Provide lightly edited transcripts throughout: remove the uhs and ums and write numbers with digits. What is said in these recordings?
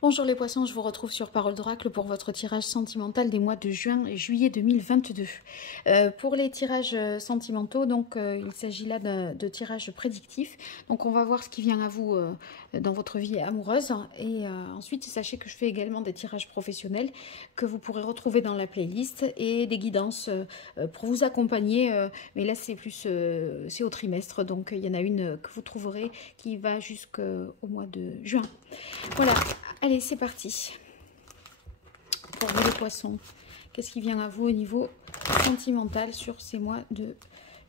Bonjour les poissons, je vous retrouve sur Parole d'Oracle pour votre tirage sentimental des mois de juin et juillet 2022. Pour les tirages sentimentaux, donc il s'agit là de tirages prédictifs. Donc on va voir ce qui vient à vous dans votre vie amoureuse. Et ensuite, sachez que je fais également des tirages professionnels que vous pourrez retrouver dans la playlist et des guidances pour vous accompagner. Mais là, c'est plus c'est au trimestre. Donc il y en a une que vous trouverez qui va jusqu'au mois de juin. Voilà. Allez, c'est parti. Pour vous les poissons, qu'est-ce qui vient à vous au niveau sentimental sur ces mois de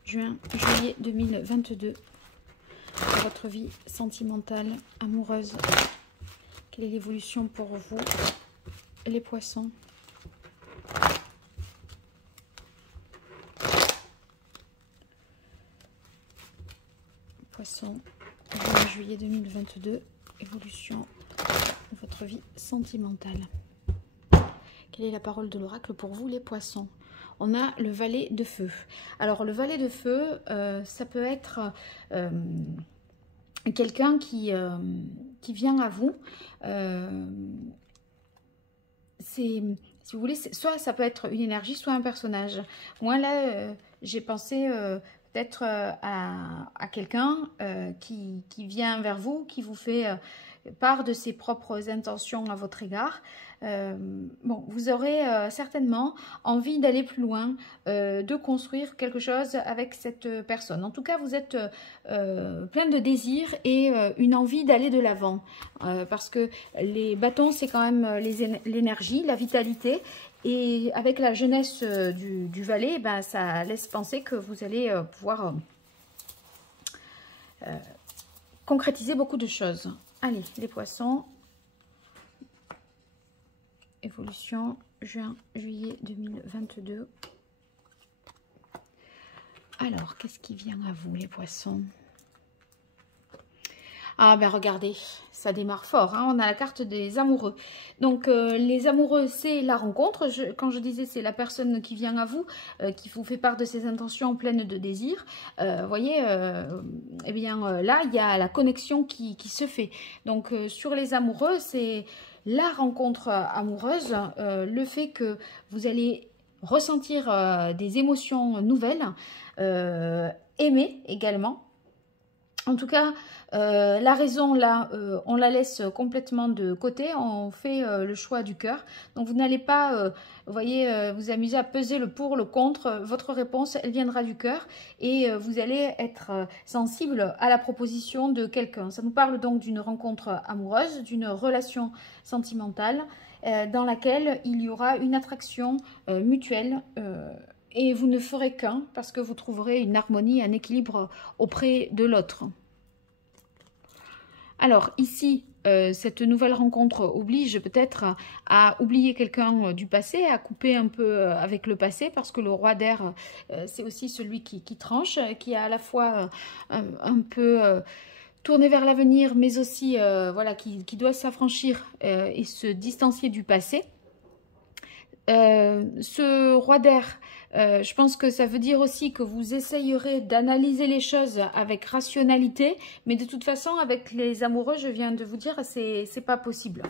juin, juillet 2022 pour votre vie sentimentale, amoureuse? Quelle est l'évolution pour vous, les poissons? Poissons, juin, juillet 2022, évolution de votre vie sentimentale. Quelle est la parole de l'oracle pour vous, les poissons? On a le valet de feu. Alors, le valet de feu, ça peut être quelqu'un qui vient à vous. Si vous voulez, soit ça peut être une énergie, soit un personnage. Moi, là, j'ai pensé peut-être à quelqu'un qui vient vers vous, qui vous fait part de ses propres intentions à votre égard. Bon, vous aurez certainement envie d'aller plus loin, de construire quelque chose avec cette personne. En tout cas, vous êtes plein de désirs et une envie d'aller de l'avant. Parce que les bâtons, c'est quand même l'énergie, la vitalité. Et avec la jeunesse du valet, ben, ça laisse penser que vous allez pouvoir concrétiser beaucoup de choses. Allez, les poissons. Évolution juin, juillet 2022. Alors, qu'est-ce qui vient à vous, les poissons? Ah ben regardez, ça démarre fort, hein. On a la carte des amoureux. Donc les amoureux, c'est la rencontre. Quand je disais c'est la personne qui vient à vous, qui vous fait part de ses intentions pleines de désirs. Vous voyez, eh bien là, il y a la connexion qui se fait. Donc sur les amoureux, c'est la rencontre amoureuse, le fait que vous allez ressentir des émotions nouvelles, aimer également. En tout cas, la raison, là, on la laisse complètement de côté. On fait le choix du cœur. Donc, vous n'allez pas, vous voyez, vous amuser à peser le pour, le contre. Votre réponse, elle viendra du cœur. Et vous allez être sensible à la proposition de quelqu'un. Ça nous parle donc d'une rencontre amoureuse, d'une relation sentimentale dans laquelle il y aura une attraction mutuelle et vous ne ferez qu'un parce que vous trouverez une harmonie, un équilibre auprès de l'autre. Alors ici, cette nouvelle rencontre oblige peut-être à oublier quelqu'un du passé, à couper un peu avec le passé, parce que le roi d'air, c'est aussi celui qui tranche, qui a à la fois un peu tourné vers l'avenir, mais aussi voilà, qui doit s'affranchir et se distancier du passé. Ce roi d'air, je pense que ça veut dire aussi que vous essayerez d'analyser les choses avec rationalité, mais de toute façon, avec les amoureux, je viens de vous dire, c'est pas possible.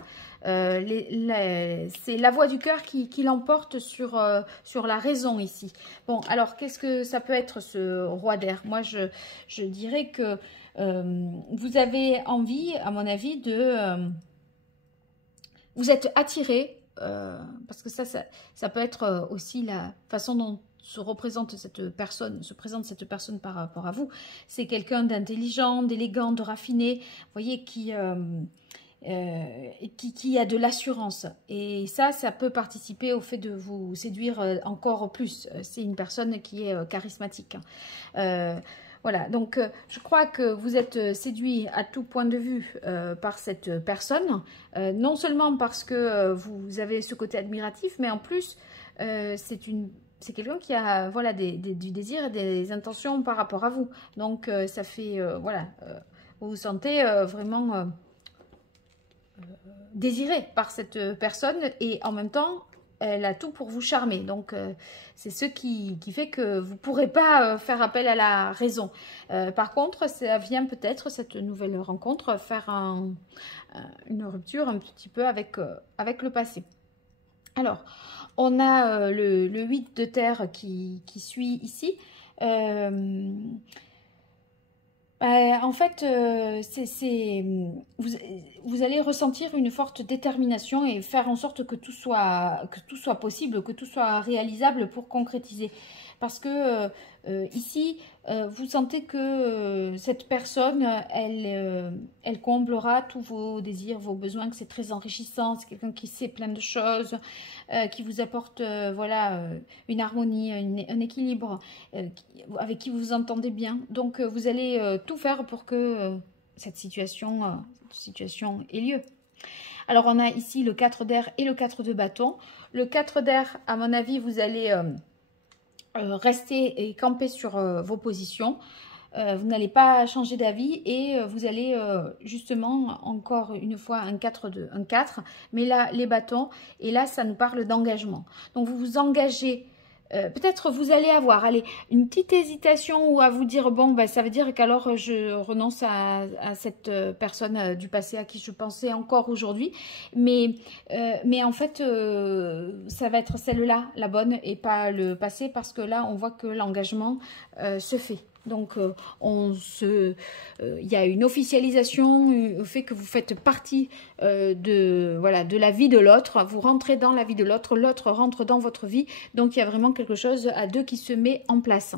C'est la voix du cœur qui l'emporte sur la raison ici. Bon, alors, qu'est-ce que ça peut être ce roi d'air? Moi, je dirais que vous avez envie, à mon avis, de... vous êtes attiré. Parce que ça peut être aussi la façon dont se présente cette personne par rapport à vous. C'est quelqu'un d'intelligent, d'élégant, de raffiné, vous voyez, qui a de l'assurance. Et ça peut participer au fait de vous séduire encore plus. C'est une personne qui est charismatique. Voilà, donc je crois que vous êtes séduit à tout point de vue par cette personne, non seulement parce que vous avez ce côté admiratif, mais en plus c'est quelqu'un qui a voilà, du désir et des intentions par rapport à vous. Donc ça fait, voilà, vous vous sentez vraiment désiré par cette personne et en même temps, elle a tout pour vous charmer. Donc, c'est ce qui fait que vous ne pourrez pas faire appel à la raison. Par contre, ça vient peut-être, cette nouvelle rencontre, faire une rupture un petit peu avec le passé. Alors, on a le 8 de terre qui suit ici. En fait, vous allez ressentir une forte détermination et faire en sorte que tout soit possible, que tout soit réalisable pour concrétiser. Parce que ici, vous sentez que cette personne, elle comblera tous vos désirs, vos besoins, que c'est très enrichissant, c'est quelqu'un qui sait plein de choses, qui vous apporte voilà, une harmonie, un équilibre, avec qui vous vous entendez bien. Donc, vous allez tout faire pour que cette situation ait lieu. Alors, on a ici le 4 d'air et le 4 de bâton. Le 4 d'air, à mon avis, vous allez rester et camper sur vos positions. Vous n'allez pas changer d'avis et vous allez justement, encore une fois, un 4, mais là, les bâtons, et là, ça nous parle d'engagement. Donc, vous vous engagez. Peut-être vous allez avoir une petite hésitation ou à vous dire, bon, ben, ça veut dire qu'alors je renonce à cette personne du passé à qui je pensais encore aujourd'hui. Mais en fait, ça va être celle-là, la bonne, et pas le passé, parce que là, on voit que l'engagement se fait. Donc, il y a une officialisation au fait que vous faites partie de la vie de l'autre. Vous rentrez dans la vie de l'autre, l'autre rentre dans votre vie. Donc, il y a vraiment quelque chose à deux qui se met en place.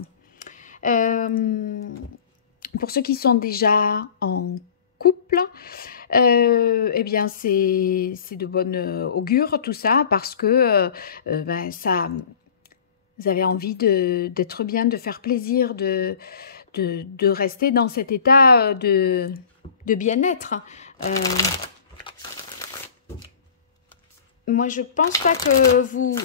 Pour ceux qui sont déjà en couple, eh bien, c'est de bonne augure tout ça, parce que ça... Vous avez envie d'être bien, de faire plaisir, de rester dans cet état de bien-être. Moi, je ne pense pas que vous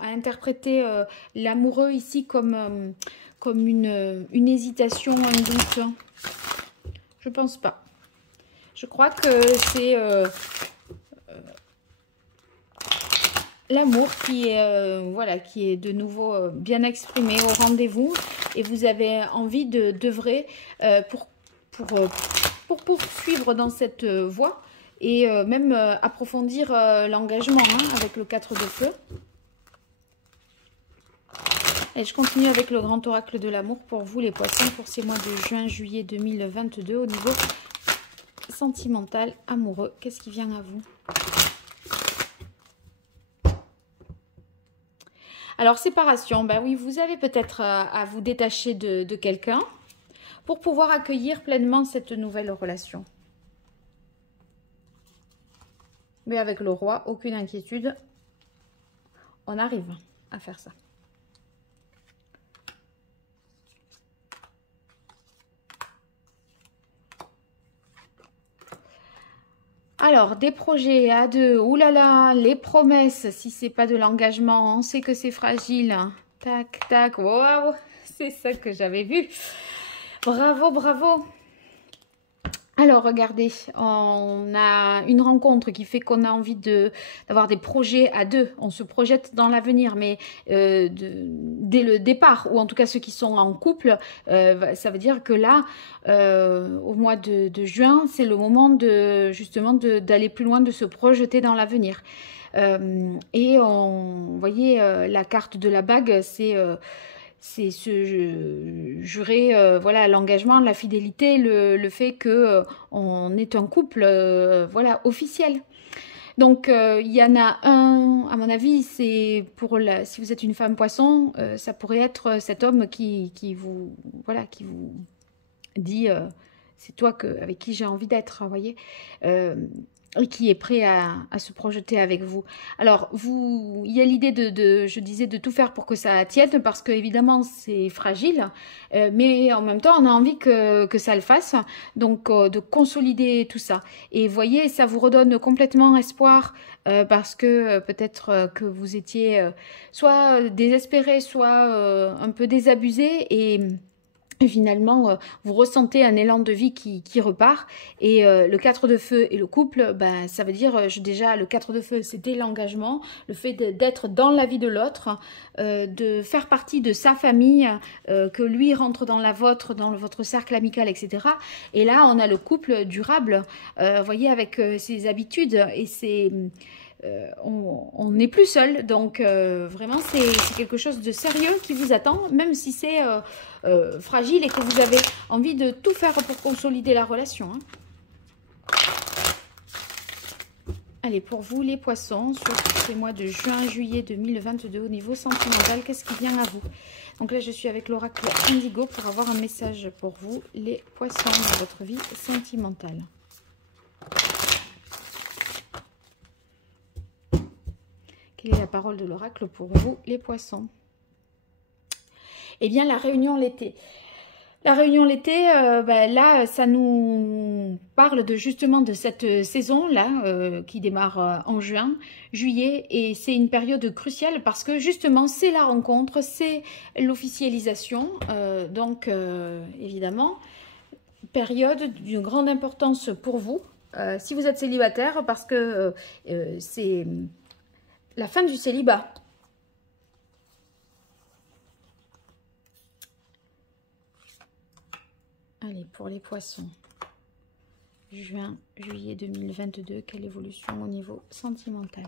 à interpréter l'amoureux ici comme une hésitation, un doute. Je ne pense pas. Je crois que c'est l'amour qui est de nouveau bien exprimé au rendez-vous, et vous avez envie d'œuvrer pour poursuivre dans cette voie et même approfondir l'engagement avec le 4 de feu. Et je continue avec le grand oracle de l'amour pour vous les poissons pour ces mois de juin-juillet 2022 au niveau sentimental, amoureux. Qu'est-ce qui vient à vous ? Alors, séparation, ben oui, vous avez peut-être à vous détacher de quelqu'un pour pouvoir accueillir pleinement cette nouvelle relation. Mais avec le roi, aucune inquiétude, on arrive à faire ça. Alors, des projets à deux, oulala, les promesses, si c'est pas de l'engagement, on sait que c'est fragile. Tac, tac, waouh, c'est ça que j'avais vu. Bravo, bravo. Alors, regardez, on a une rencontre qui fait qu'on a envie d'avoir des projets à deux. On se projette dans l'avenir, mais dès le départ, ou en tout cas ceux qui sont en couple, ça veut dire que là, au mois de juin, c'est le moment justement d'aller plus loin, de se projeter dans l'avenir. Et vous voyez, la carte de la bague, c'est se jurer voilà, l'engagement, la fidélité, le fait que on est un couple voilà, officiel. Donc il y en a un, à mon avis, c'est pour si vous êtes une femme poisson, ça pourrait être cet homme qui vous dit c'est toi avec qui j'ai envie d'être, vous voyez, et qui est prêt à se projeter avec vous. Alors, il y a l'idée je disais, de tout faire pour que ça tienne, parce que évidemment c'est fragile, mais en même temps, on a envie que ça le fasse, donc de consolider tout ça. Et vous voyez, ça vous redonne complètement espoir, parce que peut-être que vous étiez soit désespéré, soit un peu désabusé, Et finalement, vous ressentez un élan de vie qui repart. Et le 4 de feu et le couple, ben, ça veut dire déjà le 4 de feu, c'était l'engagement, le fait d'être dans la vie de l'autre, de faire partie de sa famille, que lui rentre dans la vôtre, dans votre cercle amical, etc. Et là, on a le couple durable, vous voyez, avec ses habitudes et ses... on n'est plus seul, donc vraiment c'est quelque chose de sérieux qui vous attend, même si c'est fragile et que vous avez envie de tout faire pour consolider la relation. Hein. Allez, pour vous les poissons, sur ces mois de juin-juillet 2022 au niveau sentimental, qu'est-ce qui vient à vous? Donc là je suis avec l'oracle Indigo pour avoir un message pour vous, les poissons dans votre vie sentimentale. Quelle est la parole de l'oracle pour vous, les poissons? Eh bien, la réunion l'été. La réunion l'été, ben là, ça nous parle de justement de cette saison-là qui démarre en juin, juillet. Et c'est une période cruciale parce que justement, c'est la rencontre, c'est l'officialisation. Donc, évidemment, période d'une grande importance pour vous. Si vous êtes célibataire, parce que c'est... la fin du célibat. Allez, pour les poissons. Juin, juillet 2022, quelle évolution au niveau sentimental?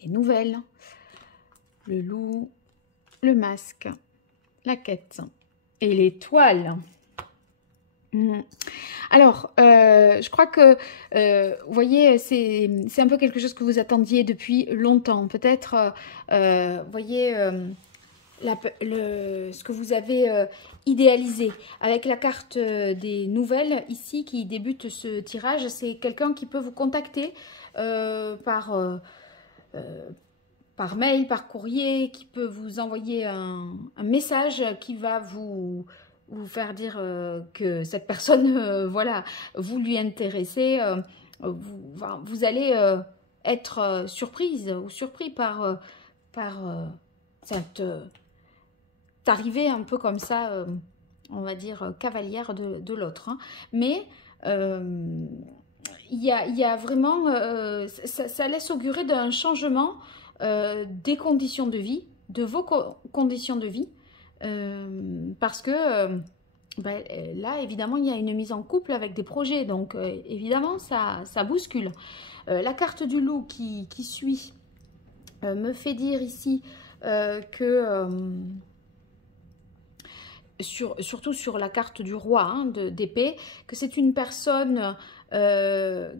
Les nouvelles. Le loup, le masque, la quête et l'étoile. Alors, je crois que, vous voyez, c'est un peu quelque chose que vous attendiez depuis longtemps. Peut-être, vous voyez, ce que vous avez idéalisé. Avec la carte des nouvelles, ici, qui débute ce tirage, c'est quelqu'un qui peut vous contacter par mail, par courrier, qui peut vous envoyer un message qui va vous faire dire que cette personne, voilà, vous lui intéressez, vous allez être surprise ou surpris par cette arrivée un peu comme ça, on va dire, cavalière de l'autre. Hein. Mais il y a vraiment, ça laisse augurer d'un changement des conditions de vie, de vos conditions de vie, parce que ben, là, évidemment, il y a une mise en couple avec des projets, donc évidemment, ça bouscule. La carte du loup qui suit me fait dire ici que... surtout sur la carte du roi hein, d'épée, que c'est une personne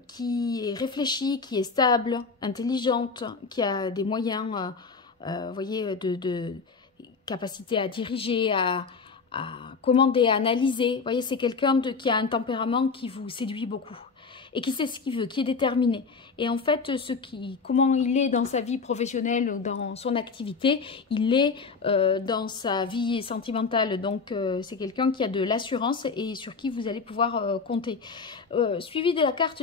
qui est réfléchie, qui est stable, intelligente, qui a des moyens, vous voyez, de capacité à diriger, à commander, à analyser. Vous voyez, c'est quelqu'un qui a un tempérament qui vous séduit beaucoup et qui sait ce qu'il veut, qui est déterminé. Et en fait, comment il est dans sa vie professionnelle ou dans son activité, il est dans sa vie sentimentale. Donc, c'est quelqu'un qui a de l'assurance et sur qui vous allez pouvoir compter. Suivi de la carte